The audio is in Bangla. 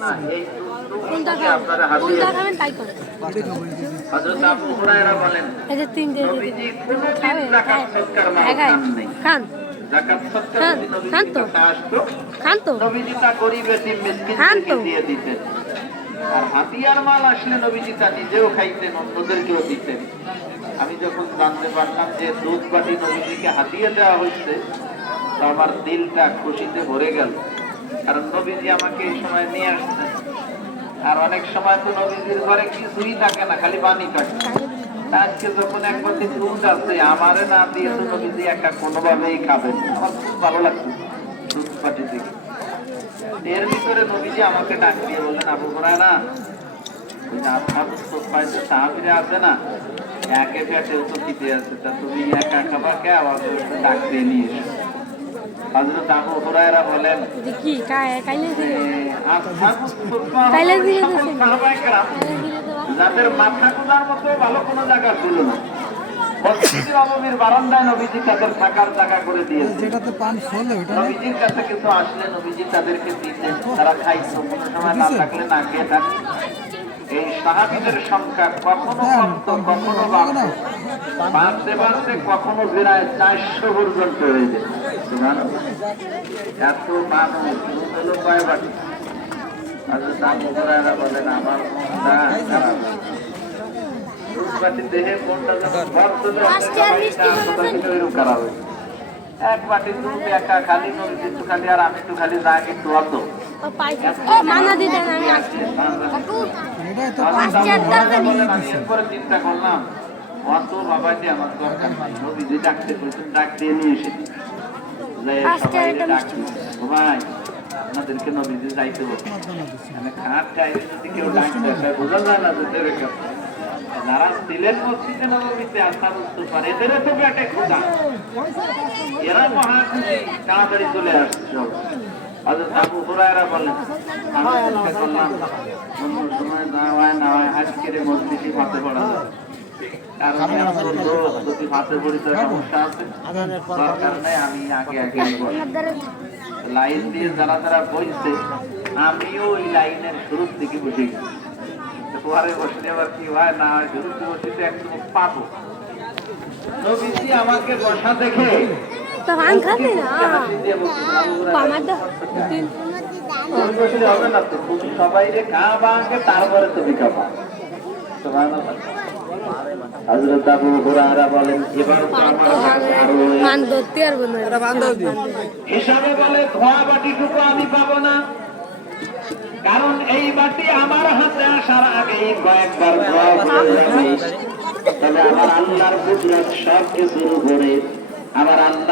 না এই কোনটা খাবেন তাই করে। হযরত আবু হুরায়রা বলেন এই যে তিন নবীজি কোনদিন যাকাত সদকার মাল খান নাই। খান যাকাত সদকার যদি খান নবীজি তো আসতো খান তো নবীজি তা গরিব এতিম খান মিসকিনদেরকে তো। দিয়ে দিতেন। আর হাতিয়ার মাল আসলে নবীজি তা নিজেও খাইতেন, অন্যদেরকেও দিতেন। আমি যখন জানতে পারলাম যে দুধ বাটি নবীজিকে হাতিয়ে দেওয়া হয়েছে, তো আমার দিলটা খুশিতে ভরে গেল। কারণ নবীজি আমাকে এই সময় নিয়ে আসতেন। আর অনেক সময় তো নবীজির ঘরে কিছুই থাকে না, খালি পানি থাকে। আজকে যখন এক বাটি দুধ আছে, আমারে না দিয়ে তো নবীজি একা কোনোভাবেই খাবেন। আমার খুব ভালো লাগছে দুধ বাটি থেকে। এর ভিতরে নবীজি আমাকে ডাক দিয়ে বললেন, আবু হুরায়রা, ওই যে আসহাবুস সুফফায় যে সাহাবীরা আছে না, একে পেটেও তো খিদে আছে, তা তুমি একা খাবা কে? আবার ডাক দিয়ে নিয়ে এসো। হযরত আবু হুরায়রা বলেন, কি কাইলে দিলে আসহাবুস সুফফা কাইলে হলো দিলে সকল সাহাবায়ে কেরাম যাদের মাথা গোঁজার মতো ভালো কোনো জায়গা ছিল না। মসজিদে নববীর বারান্দায় নবীজি তাদের থাকার জায়গা করে দিয়েছে। যেটাতে পান ফল ওটা নবীজির কাছে কিছু আসলে নবীজি তাদেরকে দিতেন, তারা খাইতো। কোনো সময় না থাকলে না খেয়ে থাকতো। এই সাহাবীদের সংখ্যা কখনো কমতো, কখনো বাড়তো। বাড়তে বাড়তে কখনো বেড়ায় 400 পর্যন্ত হয়ে যায়। এত মানুষ হলো কয় বাটি। হযরত আবু হুরায়রা বলেন, আমার মনটা খারাপ। দুধ বাটি দেহে মনটা যখন ভরছিল, এরকম খারাপ হয়েছে। এক বাটি দুধ একা খালি নবীজি একটু খালি আর আমি একটু খালি যা একটু অত মানা দিতেন আমি আসছি। বলেন। আমি এরপরে চিন্তা করলাম, অত বাবাজি আমার দরকার নাই, নবীজি ডাকতে বলছেন, ডাক দিয়ে নিয়ে এসেছি। সবাই ডাক ভাই আপনাদেরকে নবীজি যাইতে বলছে, মানে খাট টাইমে যদি কেউ ডাকতে আসে বোঝা যায় না যে রেখে যারা ছিলেন মসজিদে নববীতে আসহাবুস সুফফা, এদেরও তো পেটে ক্ষুধা, এরা মহা খুশি, তাড়াতাড়ি চলে আসছে সব। হযরত আবু হুরায়রা বলেন, আমি চিন্তা করলাম অন্য সময় না হয় আজকের মসজিদে ভাতে পড়া যায়। কারণ যদি ভাতে পড়ি তো সমস্যা আছে, দরকার নেই, আমি আগে লাইন দিয়ে যারা যারা বইছে, আমিও ওই লাইনের শুরুর দিকে বসে গেছি। পরে বসলে আবার কি হয় না হয়, শুরুতে বসিতে একটু পাবো। নবীজি আমাকে বসা দেখে তো ভাঙ খাবে না আমার তো হবে না তো, তুমি সবাই রে খাবা আগে, তারপরে তুমি খাবা। হযরত আবু হুরায়রা বলেন, এবার হিসাবে বলে ধোয়া বাটিটুকু আমি পাবো না, কারণ এই বাটি আমার হাতে আসার আগে কয়েকবার ধোয়া হয়ে, তবে আমার আল্লাহর কুদরত সব কিছুর উপরে, আমার আল্লাহ